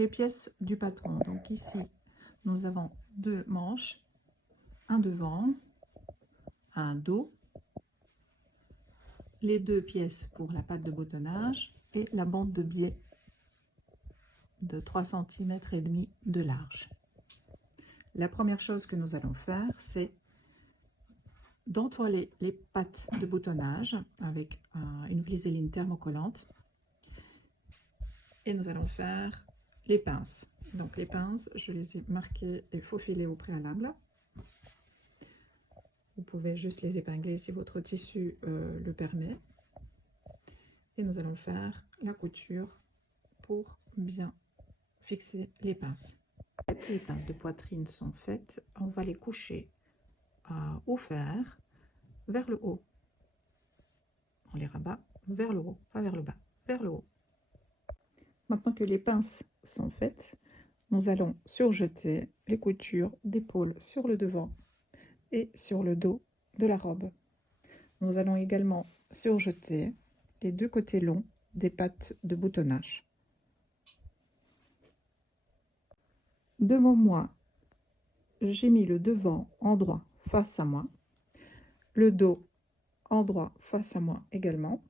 les pièces du patron. Donc ici, nous avons deux manches, un devant, un dos, les deux pièces pour la patte de boutonnage et la bande de biais de 3,5 cm de large. La première chose que nous allons faire, c'est d'entoiler les pattes de boutonnage avec une gliséline thermocollante. Et nous allons faire les pinces. Donc les pinces, je les ai marquées et faufilées au préalable. Vous pouvez juste les épingler si votre tissu le permet. Et nous allons faire la couture pour bien fixer les pinces. Les pinces de poitrine sont faites, on va les coucher au fer vers le haut. On les rabat vers le haut, pas vers le bas, vers le haut. Maintenant que les pinces sont faites, nous allons surjeter les coutures d'épaule sur le devant et sur le dos de la robe. Nous allons également surjeter les deux côtés longs des pattes de boutonnage. Devant moi, j'ai mis le devant endroit face à moi, le dos endroit face à moi également.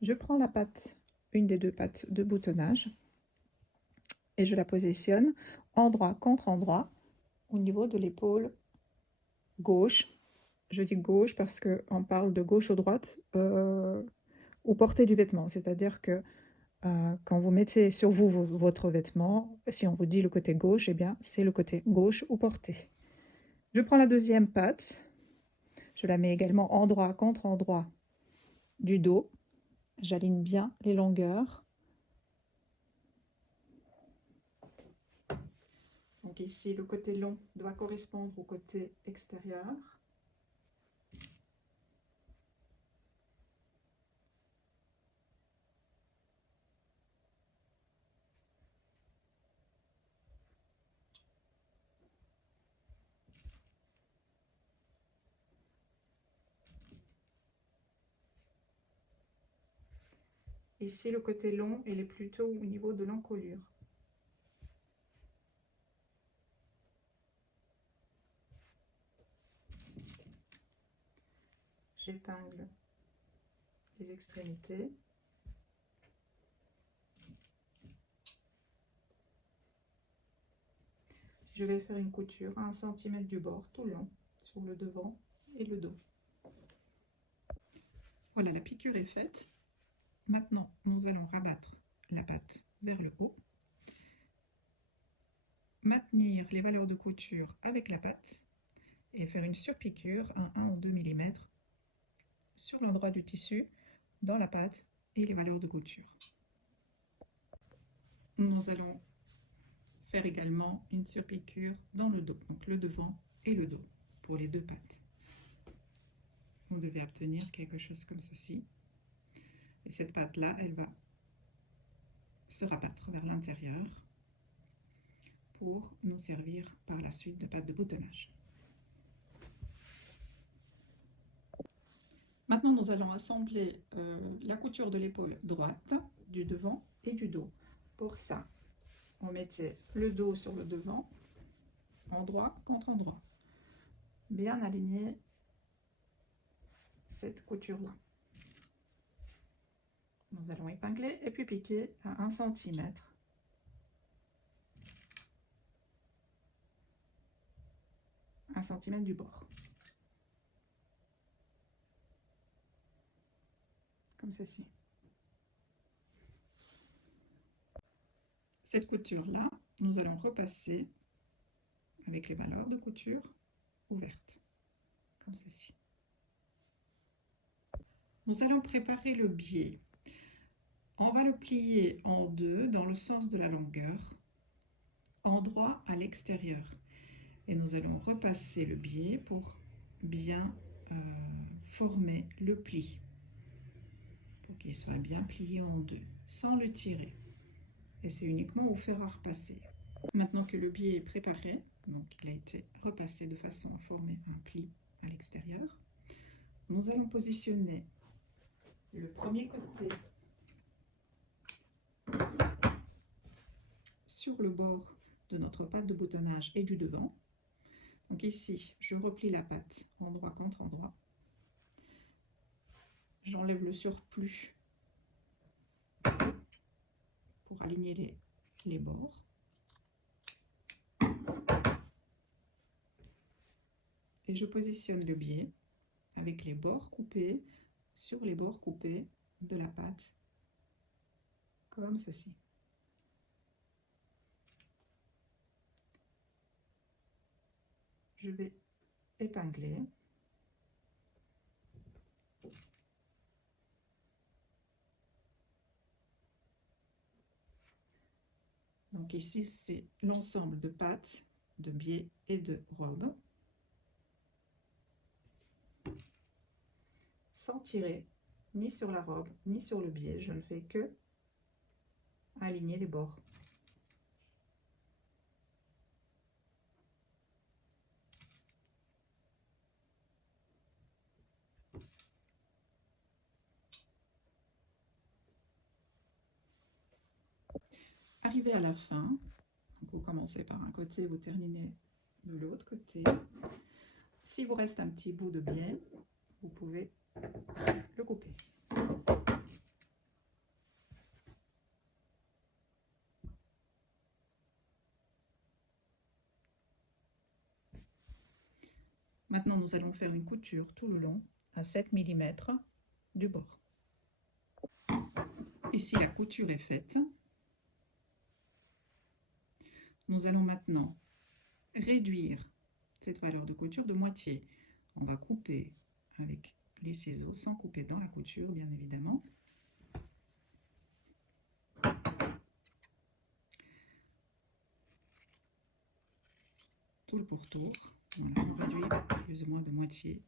Je prends la patte, une des deux pattes de boutonnage, et je la positionne endroit contre endroit au niveau de l'épaule gauche. Je dis gauche parce qu'on parle de gauche ou droite au portée du vêtement. C'est-à-dire que quand vous mettez sur vous votre vêtement, si on vous dit le côté gauche, eh bien c'est le côté gauche ou porté. Je prends la deuxième patte, je la mets également endroit contre endroit du dos. J'aligne bien les longueurs. Donc ici, le côté long doit correspondre au côté extérieur. Ici, le côté long, il est plutôt au niveau de l'encolure. J'épingle les extrémités. Je vais faire une couture à 1 cm du bord tout le long sur le devant et le dos. Voilà, la piqûre est faite. Maintenant, nous allons rabattre la patte vers le haut, maintenir les valeurs de couture avec la patte et faire une surpiqûre à 1 ou 2 mm sur l'endroit du tissu, dans la patte et les valeurs de couture. Nous allons faire également une surpiqûre dans le dos, donc le devant et le dos pour les deux pattes. Vous devez obtenir quelque chose comme ceci. Et cette patte-là, elle va se rabattre vers l'intérieur pour nous servir par la suite de patte de boutonnage. Maintenant, nous allons assembler la couture de l'épaule droite, du devant et du dos. Pour ça, on mettait le dos sur le devant, endroit contre endroit. Bien aligner cette couture-là. Nous allons épingler et puis piquer à 1 cm. Un centimètre du bord. Comme ceci. Cette couture-là, nous allons repasser avec les valeurs de couture ouvertes, comme ceci. Nous allons préparer le biais. On va le plier en deux dans le sens de la longueur, endroit à l'extérieur. Et nous allons repasser le biais pour bien former le pli, pour qu'il soit bien plié en deux, sans le tirer. Et c'est uniquement au fer à repasser. Maintenant que le biais est préparé, donc il a été repassé de façon à former un pli à l'extérieur, nous allons positionner le premier côté sur le bord de notre patte de boutonnage et du devant. Donc ici, je replie la patte endroit contre endroit. J'enlève le surplus pour aligner les bords. Et je positionne le biais avec les bords coupés sur les bords coupés de la patte, comme ceci. Je vais épingler. Donc ici, c'est l'ensemble de pattes, de biais et de robes. Sans tirer ni sur la robe, ni sur le biais, je ne fais que aligner les bords. Arrivé à la fin, donc vous commencez par un côté, vous terminez de l'autre côté. Si vous reste un petit bout de biais, vous pouvez le couper. Maintenant, nous allons faire une couture tout le long à 7 mm du bord. Ici, la couture est faite. Nous allons maintenant réduire cette valeur de couture de moitié. On va couper avec les ciseaux sans couper dans la couture, bien évidemment. Tout le pourtour. Voilà, on réduit plus ou moins de moitié.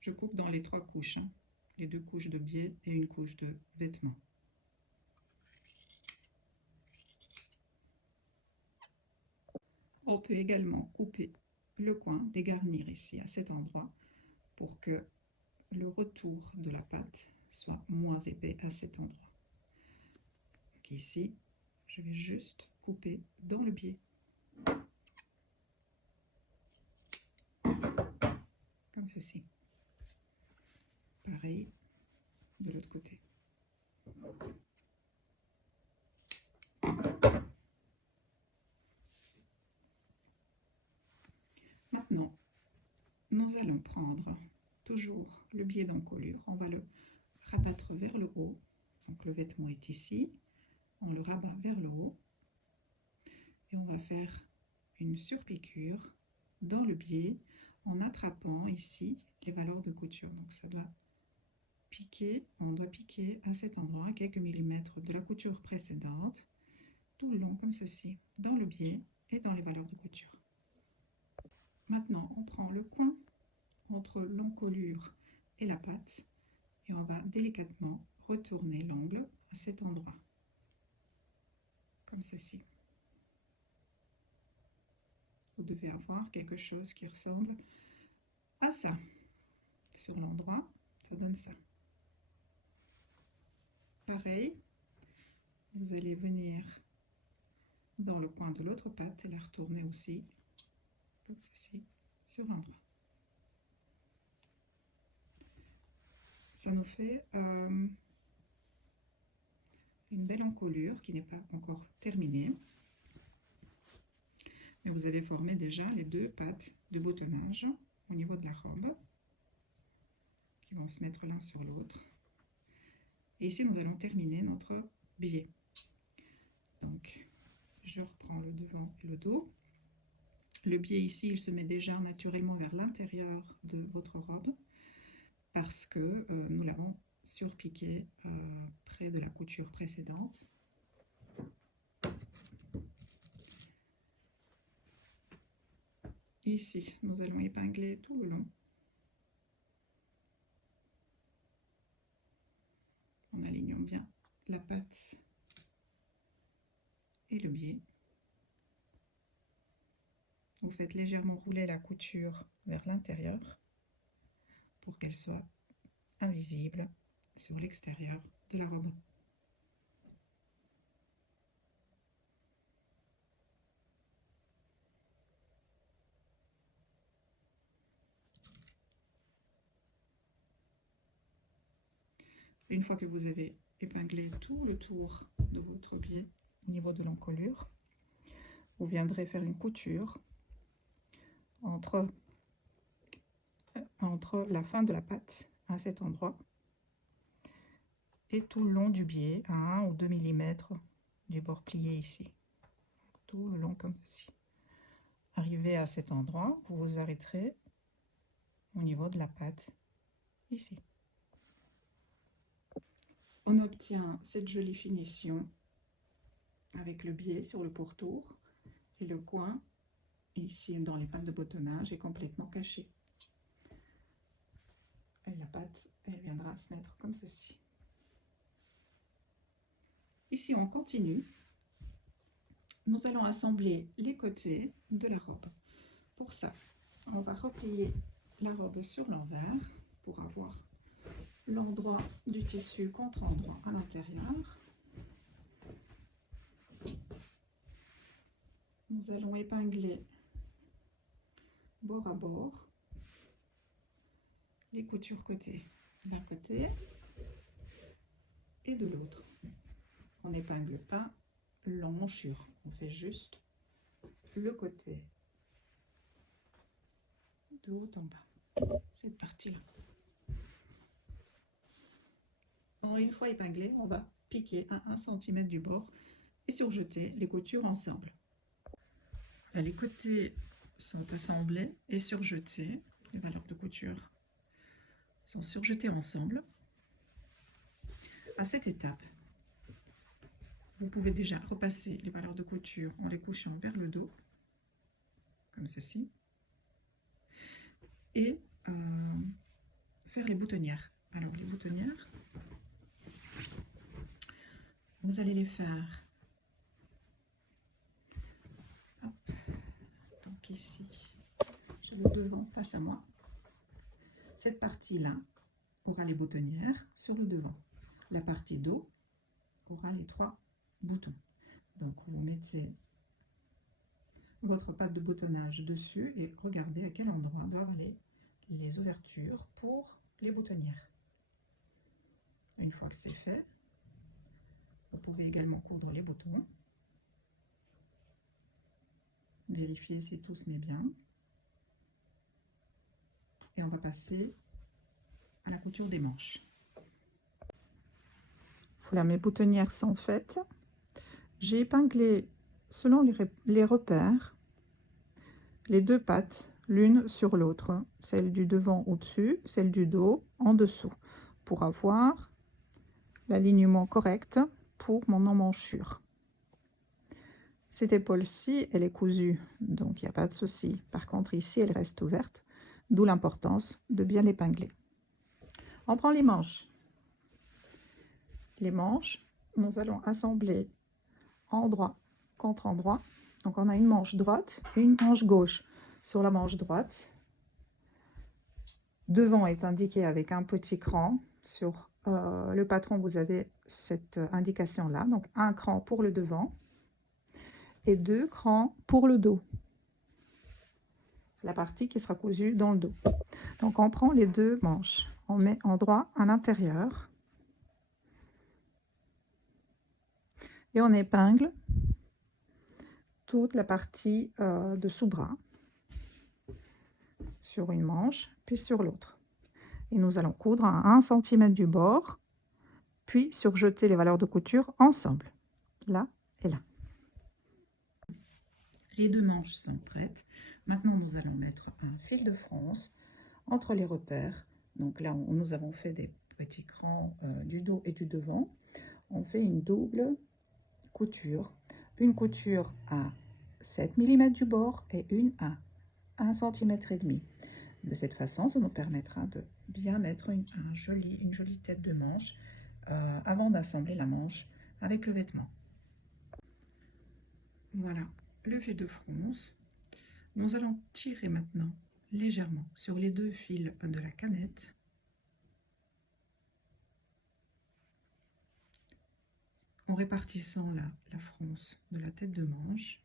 Je coupe dans les 3 couches, hein, les 2 couches de biais et une couche de vêtements. On peut également couper le coin, dégarnir ici à cet endroit pour que le retour de la pâte soit moins épais à cet endroit. Donc ici, je vais juste couper dans le biais. Comme ceci. Pareil de l'autre côté. Maintenant, nous allons prendre toujours le biais d'encolure. On va le rabattre vers le haut. Donc le vêtement est ici. On le rabat vers le haut. Et on va faire une surpiqûre dans le biais en attrapant ici les valeurs de couture. Donc ça doit piquer, on doit piquer à cet endroit à quelques millimètres de la couture précédente, tout le long comme ceci, dans le biais et dans les valeurs de couture. Maintenant, on prend le coin entre l'encolure et la patte et on va délicatement retourner l'angle à cet endroit, comme ceci. Vous devez avoir quelque chose qui ressemble à ça. Sur l'endroit, ça donne ça. Pareil, vous allez venir dans le coin de l'autre patte et la retourner aussi, comme ceci, sur l'endroit. Ça nous fait une belle encolure qui n'est pas encore terminée. Mais vous avez formé déjà les 2 pattes de boutonnage au niveau de la robe qui vont se mettre l'un sur l'autre. Et ici, nous allons terminer notre biais. Donc, je reprends le devant et le dos. Le biais ici, il se met déjà naturellement vers l'intérieur de votre robe parce que nous l'avons surpiqué près de la couture précédente. Ici, nous allons épingler tout le long. En alignant bien la patte et le biais. Vous faites légèrement rouler la couture vers l'intérieur. pour qu'elle soit invisible sur l'extérieur de la robe. Une fois que vous avez épinglé tout le tour de votre biais au niveau de l'encolure, vous viendrez faire une couture entre la fin de la patte à cet endroit et tout le long du biais à 1 ou 2 mm du bord plié ici, tout le long comme ceci. Arrivé à cet endroit, vous vous arrêterez au niveau de la patte ici. On obtient cette jolie finition avec le biais sur le pourtour et le coin ici dans les pattes de bottonnage est complètement caché. Et la patte, elle viendra se mettre comme ceci. Ici, on continue. Nous allons assembler les côtés de la robe. Pour ça, on va replier la robe sur l'envers pour avoir l'endroit du tissu contre endroit à l'intérieur. Nous allons épingler bord à bord les coutures côté d'un côté et de l'autre. On n'épingle pas l'emmanchure, on fait juste le côté de haut en bas, cette partie-là. Une fois épinglé, on va piquer à 1 cm du bord et surjeter les coutures ensemble. Là, les côtés sont assemblés et surjetés, les valeurs de couture sont surjetées ensemble. À cette étape, vous pouvez déjà repasser les valeurs de couture en les couchant vers le dos, comme ceci, et faire les boutonnières. Alors les boutonnières, vous allez les faire donc ici, j'ai le devant face à moi. Cette partie-là aura les boutonnières sur le devant. La partie dos aura les 3 boutons. Donc vous mettez votre patte de boutonnage dessus et regardez à quel endroit doivent aller les ouvertures pour les boutonnières. Une fois que c'est fait, vous pouvez également coudre les boutons. Vérifier si tout se met bien. Et on va passer à la couture des manches. Voilà, mes boutonnières sont faites. J'ai épinglé selon les repères les 2 pattes l'une sur l'autre, celle du devant au-dessus, celle du dos en dessous, pour avoir l'alignement correct pour mon emmanchure. Cette épaule-ci, elle est cousue, donc il n'y a pas de souci. Par contre, ici, elle reste ouverte, d'où l'importance de bien l'épingler. On prend les manches. Les manches, nous allons assembler endroit contre endroit. Donc, on a une manche droite et une manche gauche. Sur la manche droite, devant est indiqué avec un petit cran. Sur le patron, vous avez cette indication-là. Donc, un cran pour le devant et 2 crans pour le dos. La partie qui sera cousue dans le dos. Donc, on prend les 2 manches. On met endroit à l'intérieur. Et on épingle toute la partie de sous-bras sur une manche, puis sur l'autre. Et nous allons coudre à 1 cm du bord, puis surjeter les valeurs de couture ensemble, là et là. Les 2 manches sont prêtes. Maintenant, nous allons mettre un fil de France entre les repères. Donc là, nous avons fait des petits crans du dos et du devant. On fait une double couture. Une couture à 7 mm du bord et une à 1,5 cm. De cette façon, ça nous permettra de bien mettre une jolie tête de manche avant d'assembler la manche avec le vêtement. Voilà le fil de France. Nous allons tirer maintenant légèrement sur les 2 fils de la canette en répartissant la fronce de la tête de manche.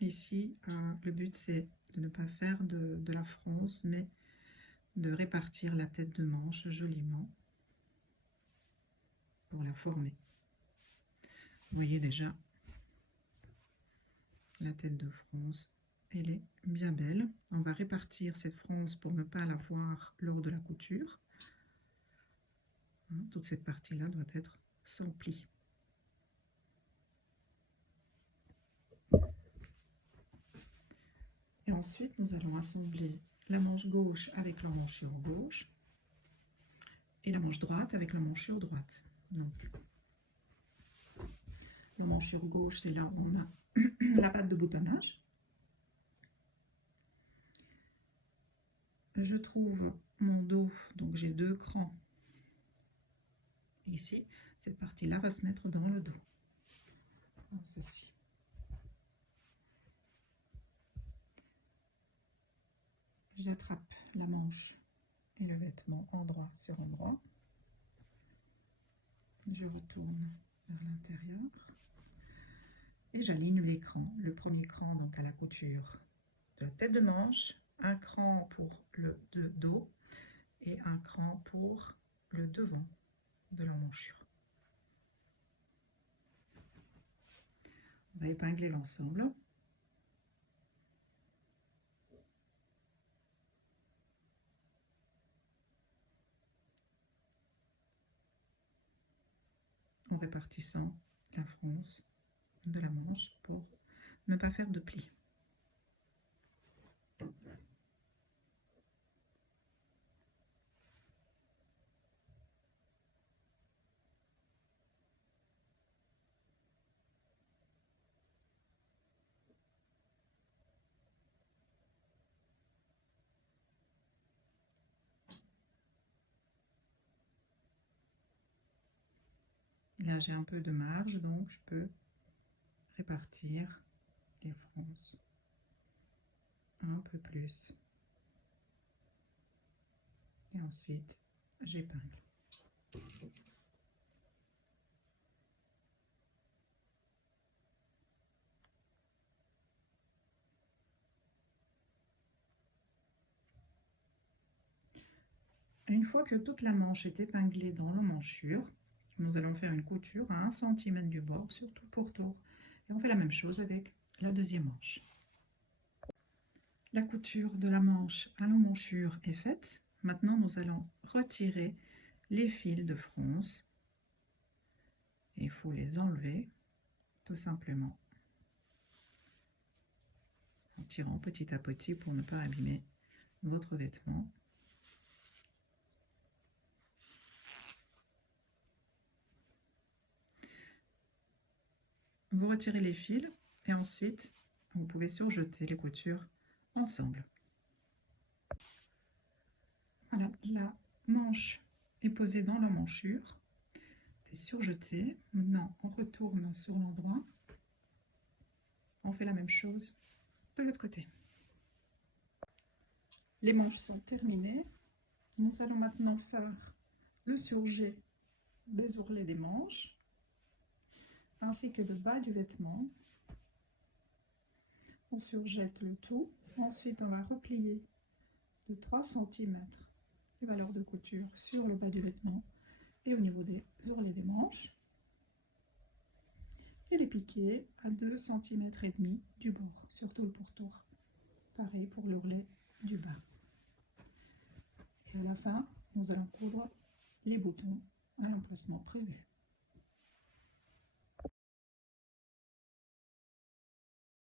Ici, le but c'est de ne pas faire de la fronce, mais de répartir la tête de manche joliment pour la former. Vous voyez déjà la tête de fronce, elle est bien belle. On va répartir cette fronce pour ne pas la voir lors de la couture. Toute cette partie-là doit être sans pli. Et ensuite, nous allons assembler la manche gauche avec l'emmanchure gauche et la manche droite avec l'emmanchure droite. Donc, l'emmanchure gauche, c'est là où on a la patte de boutonnage. Je trouve mon dos, donc j'ai 2 crans ici. Cette partie-là va se mettre dans le dos, comme ceci. J'attrape la manche et le vêtement endroit sur endroit. Je retourne vers l'intérieur et j'aligne les crans. Le premier cran donc à la couture de la tête de manche, un cran pour le dos et un cran pour le devant de l'emmanchure. On va épingler l'ensemble. En répartissant la fronce de la manche pour ne pas faire de plis. Là, j'ai un peu de marge, donc je peux répartir les fronces un peu plus. Et ensuite, j'épingle. Une fois que toute la manche est épinglée dans l'emmanchure, nous allons faire une couture à 1 cm du bord sur tout pourtour. Et on fait la même chose avec la deuxième manche. La couture de la manche à l'emmanchure est faite. Maintenant, nous allons retirer les fils de fronce. Il faut les enlever, tout simplement, en tirant petit à petit pour ne pas abîmer votre vêtement. Vous retirez les fils et ensuite vous pouvez surjeter les coutures ensemble. Voilà, la manche est posée dans l'emmanchure, c'est surjeté. Maintenant on retourne sur l'endroit, on fait la même chose de l'autre côté. Les manches sont terminées. Nous allons maintenant faire le surjet des ourlets des manches ainsi que le bas du vêtement. On surjette le tout. Ensuite, on va replier de 3 cm les valeurs de couture sur le bas du vêtement et au niveau des ourlets des manches. Et les piquer à 2 cm et demi du bord, sur tout le pourtour. Pareil pour l'ourlet du bas. Et à la fin, nous allons coudre les boutons à l'emplacement prévu.